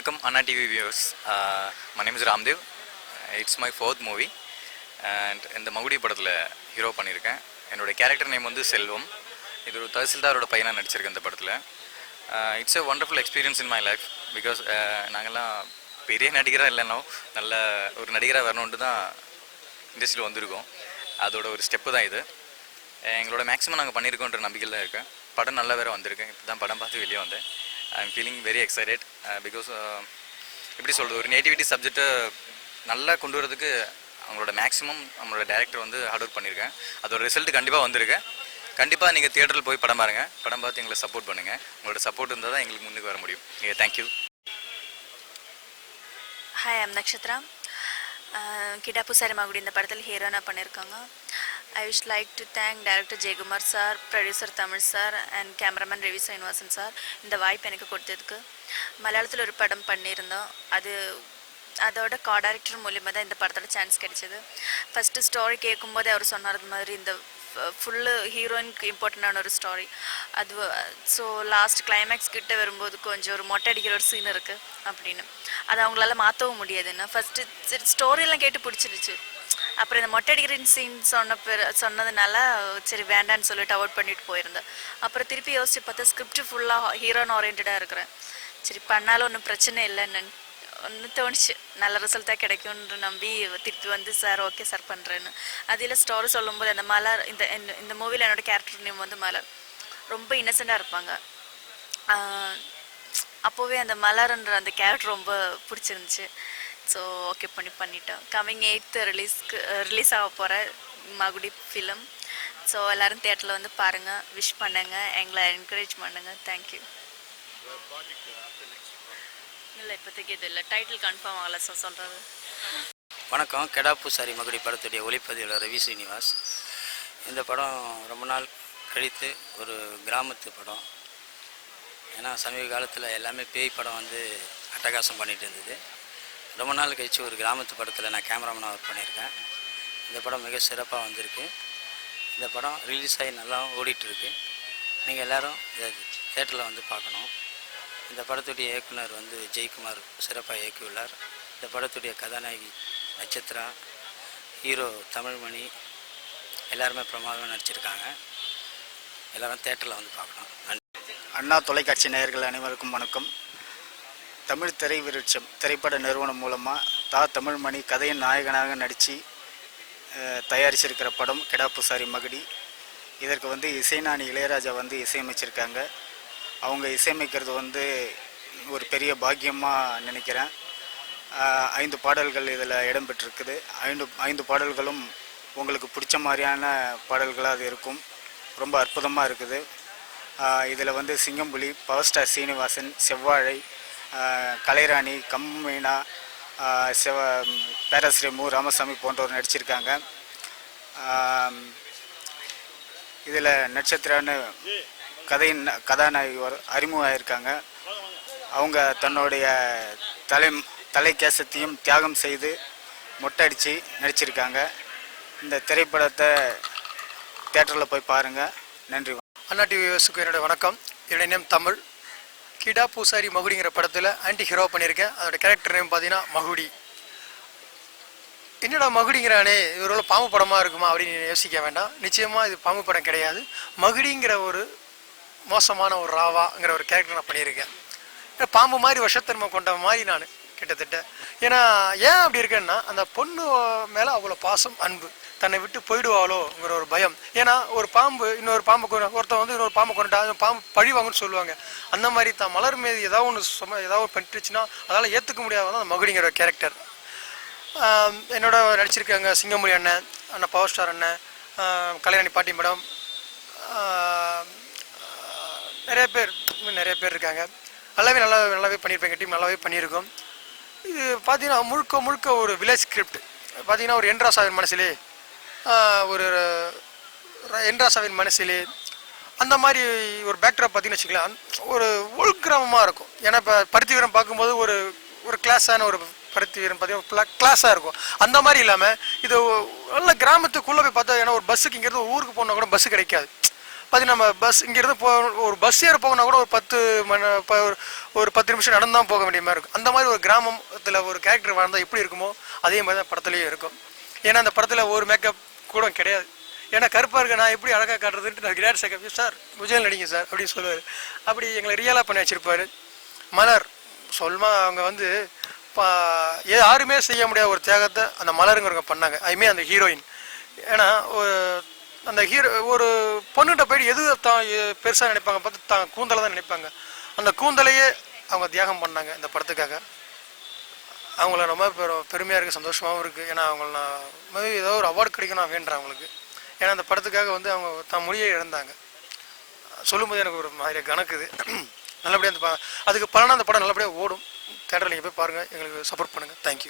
Vanakkam Anna TV viewers. My name is Ramdev. It's my fourth movie and இந்த மகுடி படத்தில் hero பண்ணியிருக்கேன். என்னோடய character name வந்து செல்வம். இது ஒரு தஹசில்தாரோட பையனாக நடிச்சிருக்கேன் இந்த படத்தில். It's a wonderful experience in my life because நாங்கள்லாம் பெரிய நடிகராக இல்லைனோ நல்ல ஒரு நடிகராக வரணுன்ட்டு தான் இண்டஸ்ட்ரியில் வந்திருக்கோம். அதோட ஒரு ஸ்டெப்பு தான் இது. எங்களோட மேக்ஸிமம் நாங்கள் பண்ணியிருக்கோன்ற நம்பிக்கையில் தான் இருக்கேன். படம் நல்லா வேறு வந்திருக்கேன். இப்போ தான் படம் பார்த்து வெளியே வந்தேன். I am feeling very excited because எப்படி சொல்கிறது, ஒரு நேட்டிவிட்டி சப்ஜெக்டை நல்லா கொண்டு வரதுக்கு அவங்களோட மேக்ஸிமம் நம்மளோட டேரக்டர் வந்து ஹார்ட் ஒர்க் பண்ணியிருக்கேன். அதோட ரிசல்ட் கண்டிப்பாக வந்திருக்கேன். கண்டிப்பாக நீங்கள் தியேட்டரில் போய் படம் பாருங்கள். படம் பார்த்து எங்களை சப்போர்ட் பண்ணுங்கள். உங்களோட சப்போர்ட் இருந்தால் தான் எங்களுக்கு முன்னுக்கு வர முடியும். தேங்க்யூ. Hi, I'm Nakshatra. கிடா பூசாரி மகுடி இந்த படத்தில் ஹீரோனாக பண்ணியிருக்காங்க. I wish like to thank director Jaykumar sir, producer Tamil sir and cameraman Ravi Srinivasan sir இந்த வாய்ப்பு எனக்கு கொடுத்ததுக்கு. மலையாளத்தில் ஒரு படம் பண்ணியிருந்தோம். அதோட டைரக்டர் மூலியமாக தான் இந்த படத்தோட சான்ஸ் கிடைச்சிது. ஃபஸ்ட்டு ஸ்டோரி கேட்கும்போதே அவர் சொன்னது மாதிரி இந்த ஃபுல்லு ஹீரோயினுக்கு இம்பார்ட்டண்டான ஒரு ஸ்டோரி அது. ஸோ லாஸ்ட் கிளைமேக்ஸ் கிட்ட வரும்போது கொஞ்சம் ஒரு மொட்டை அடிக்கிற ஒரு சீன் இருக்குது அப்படின்னு. அது அவங்களால மாற்றவும் முடியாதுன்னா ஃபஸ்ட்டு ஸ்டோரியெல்லாம் கேட்டு பிடிச்சிருச்சு. அப்புறம் இந்த மொட்டை அடிக்கிற சீன் சொன்னதுனால சரி வேண்டான்னு சொல்லிட்டு அவாய்ட் பண்ணிட்டு போயிருந்தேன். அப்புறம் திருப்பி யோசிச்சு பார்த்தா ஸ்கிரிப்ட் ஃபுல்லாக ஹீரோன் ஓரியன்டாக இருக்கிறேன். சரி பண்ணாலும் ஒன்றும் பிரச்சனை இல்லைன்னு ஒன்று தோணுச்சு. நல்ல ரிசல்ட்டாக கிடைக்கும்னு நம்பி திருப்பி வந்து சார் ஓகே சார் பண்ணுறேன்னு. அதில் ஸ்டோரி சொல்லும்போது அந்த மலர் இந்த மூவியில் என்னோடய கேரக்டர் நேம் வந்து மலர். ரொம்ப இன்னசென்ட்டாக இருப்பாங்க. அப்போவே அந்த மலர்ன்ற அந்த கேரக்டர் ரொம்ப பிடிச்சிருந்துச்சு. ஸோ ஓகே பண்ணிட்டோம். கம்மிங் 8th ரிலீஸ் ஆக போகிற மகுடி ஃபிலிம். ஸோ எல்லோரும் தியேட்டரில் வந்து பாருங்கள், விஷ் பண்ணுங்கள், எங்களை என்கரேஜ் பண்ணுங்கள். தேங்க்யூ. இல்லை இப்போதைக்கு இது இல்லை, டைட்டில் கன்ஃபார்ம் ஆகலை சார் சொல்கிறது. வணக்கம். கெடா பூசாரி மகுடி படத்துடைய ஒளிப்பதிவாளர் ரவி ஸ்ரீனிவாஸ். இந்த படம் ரொம்ப நாள் கழித்து ஒரு கிராமத்து படம். ஏன்னா சமீப காலத்தில் எல்லாமே பேய் படம் வந்து அட்டகாசம் பண்ணிகிட்டு இருந்தது. ரொம்ப நாள் கழித்து ஒரு கிராமத்து படத்தில் நான் கேமராமேனாக ஒர்க் பண்ணியிருக்கேன். இந்த படம் மிக சிறப்பாக வந்திருக்கு. இந்த படம் ரிலீஸ் ஆகி நல்லா ஓடிட்டுருக்கு. நீங்கள் எல்லோரும் இதை தேட்டரில் வந்து பார்க்கணும். இந்த படத்துடைய இயக்குனர் வந்து ஜெயக்குமார் சிறப்பாக இயக்கியுள்ளார். இந்த படத்துடைய கதாநாயகி நட்சத்திரா, ஹீரோ தமிழ்மணி எல்லாருமே பிரமாதமாக நடிச்சிருக்காங்க. எல்லோரும் தேட்டரில் வந்து பார்க்கணும். நன்றி. அண்ணா தொலைக்காட்சி நேயர்கள் அனைவருக்கும் வணக்கம். தமிழ் திரை விருட்சம் திரைப்பட நிறுவனம் மூலமாக தமிழ்மணி கதையின் நாயகனாக நடித்து தயாரிச்சிருக்கிற படம் கெடா பூசாரி மகுடி. இதற்கு வந்து இசைஞானி இளையராஜா வந்து இசையமைச்சிருக்காங்க. அவங்க இசையமைக்கிறது வந்து ஒரு பெரிய பாக்கியமாக நினைக்கிறேன். 5 பாடல்கள் இதில் இடம்பெற்றிருக்குது. 5 பாடல்களும் உங்களுக்கு பிடிச்ச மாதிரியான பாடல்களாக அது இருக்கும். ரொம்ப அற்புதமாக இருக்குது. இதில் வந்து சிங்கம்புலி, பவர் ஸ்டார் சீனிவாசன், செவ்வாழை, கலைராணி, கம்மீனா, பேராசிரியர் மு ராமசாமி போன்றவர் நடிச்சிருக்காங்க. இதில் நட்சத்திரான்னு கதாநாயகி அறிமுகமாயிருக்காங்க. அவங்க தன்னுடைய தலைக்கேசத்தையும் தியாகம் செய்து மொட்டை அடித்து நடிச்சிருக்காங்க. இந்த திரைப்படத்தை தேட்டரில் போய் பாருங்கள். நன்றி. அண்ணா டிவி வியூவர்ஸுக்கு என்னுடைய வணக்கம். என்னுடைய நேம் தமிழ். கிடா பூசாரி மகுடிங்கிற படத்தில் ஆன்டி ஹீரோ பண்ணியிருக்கேன். அதோட கேரக்டர் நேம் பார்த்தீங்கன்னா மகுடி. என்னடா மகுடிங்கிறானே, இவரோட பாம்பு படமாக இருக்குமா அப்படின்னு யோசிக்க வேண்டாம். நிச்சயமாக இது பாம்பு படம் கிடையாது. மகுடிங்கிற ஒரு மோசமான ஒரு ராவாங்கிற ஒரு கேரக்டர் நான் பண்ணியிருக்கேன். பாம்பு மாதிரி விஷத்தன்மை கொண்ட மாதிரி நான் கிட்டத்தட்ட. ஏன்னா ஏன் அப்படி இருக்கேன்னா, அந்த பொண்ணு மேலே அவ்வளோ பாசம், அன்பு, தன்னை விட்டு போயிடுவாளோங்கிற ஒரு பயம். ஏன்னா ஒரு பாம்பு இன்னொரு பாம்பு ஒருத்தன் வந்து இன்னொரு பாம்பை கொண்டுட்டா அந்த பாம்பு பழி வாங்குன்னு சொல்லுவாங்க. அந்த மாதிரி தான் மலர் மீது ஏதாவது பண்ணிட்டுச்சுன்னா அதனால் ஏற்றுக்க முடியாத அந்த மகுடிங்கிற ஒரு கேரக்டர். என்னோட நடிச்சிருக்காங்க சிங்கமொழி அண்ணன், பவர் ஸ்டார் அண்ணன், கலைராணி பாட்டி மேடம், நிறைய பேர் இருக்காங்க. நல்லாவே பண்ணியிருப்பேங்க. டீம் நல்லாவே பண்ணியிருக்கோம். இது பார்த்தீங்கன்னா முழுக்க ஒரு வில்லேஜ் ஸ்கிரிப்ட். பார்த்தீங்கன்னா ஒரு என்ராசாவின் மனசிலே அந்த மாதிரி ஒரு பேக்ட்ராப் பார்த்தீங்கன்னு வச்சுக்கலாம். ஒரு உள்கிராமமாக இருக்கும். ஏன்னா இப்போ பருத்தி வீரம் பார்க்கும்போது ஒரு கிளாஸான ஒரு பருத்தி வீரம் பார்த்தீங்கன்னா கிளாஸாக இருக்கும். அந்த மாதிரி இல்லாமல் இது நல்ல கிராமத்துக்குள்ளே போய் பார்த்தா, ஏன்னா ஒரு பஸ்ஸுக்கு இங்கேருந்து ஊருக்கு போனால் கூட பஸ்ஸு கிடைக்காது. பார்த்து நம்ம பஸ் இங்கேருந்து ஒரு பஸ் ஏற போகணும்னா கூட ஒரு 10 ஒரு 10 நிமிஷம் நடந்து தான் போக வேண்டிய மாதிரி இருக்கும். அந்த மாதிரி ஒரு கிராமத்தில் ஒரு கேரக்டர் வாழ்ந்தால் எப்படி இருக்குமோ அதே மாதிரி தான் படத்துலேயும் இருக்கும். ஏன்னா அந்த படத்தில் ஒரு மேக்கப் கூட கிடையாது. ஏன்னா கருப்பாக இருக்க நான் எப்படி அழகாக காட்டுறதுன்ட்டு நான் கிராட் சேகப் சார் விஜயன் நடிங்க சார் அப்படின்னு சொல்லுவார். அப்படி எங்களை ரியலாக பண்ணி வச்சுருப்பார். மலர் சொல்மா அவங்க வந்து யாருமே செய்ய முடியாத ஒரு தியாகத்தை அந்த மலருங்கிறவங்க பண்ணாங்க. அதுமே அந்த ஹீரோயின். ஏன்னா அந்த ஒரு பொண்ணுகிட்ட போயிட்டு எது தான் பெருசாக நினைப்பாங்க பார்த்து தான் கூந்தலை தான் நினைப்பாங்க. அந்த கூந்தலையே அவங்க தியாகம் பண்ணாங்க இந்த படத்துக்காக. அவங்கள ரொம்ப பெருமையாக இருக்குது, சந்தோஷமாகவும் இருக்குது. ஏன்னா அவங்கள நான் ஏதோ ஒரு அவார்டு கிடைக்கும் நான் வேண்டுறேன் அவங்களுக்கு. ஏன்னா அந்த படத்துக்காக வந்து அவங்க தான் மொழியை இழந்தாங்க. சொல்லும்போது எனக்கு ஒரு மாதிரி கணக்குது. நல்லபடியாக அதுக்கு பலனாக அந்த படம் நல்லபடியாக ஓடும். தேட்டரில் நீங்கள் போய் பாருங்கள், எங்களுக்கு சப்போர்ட் பண்ணுங்கள். தேங்க்யூ.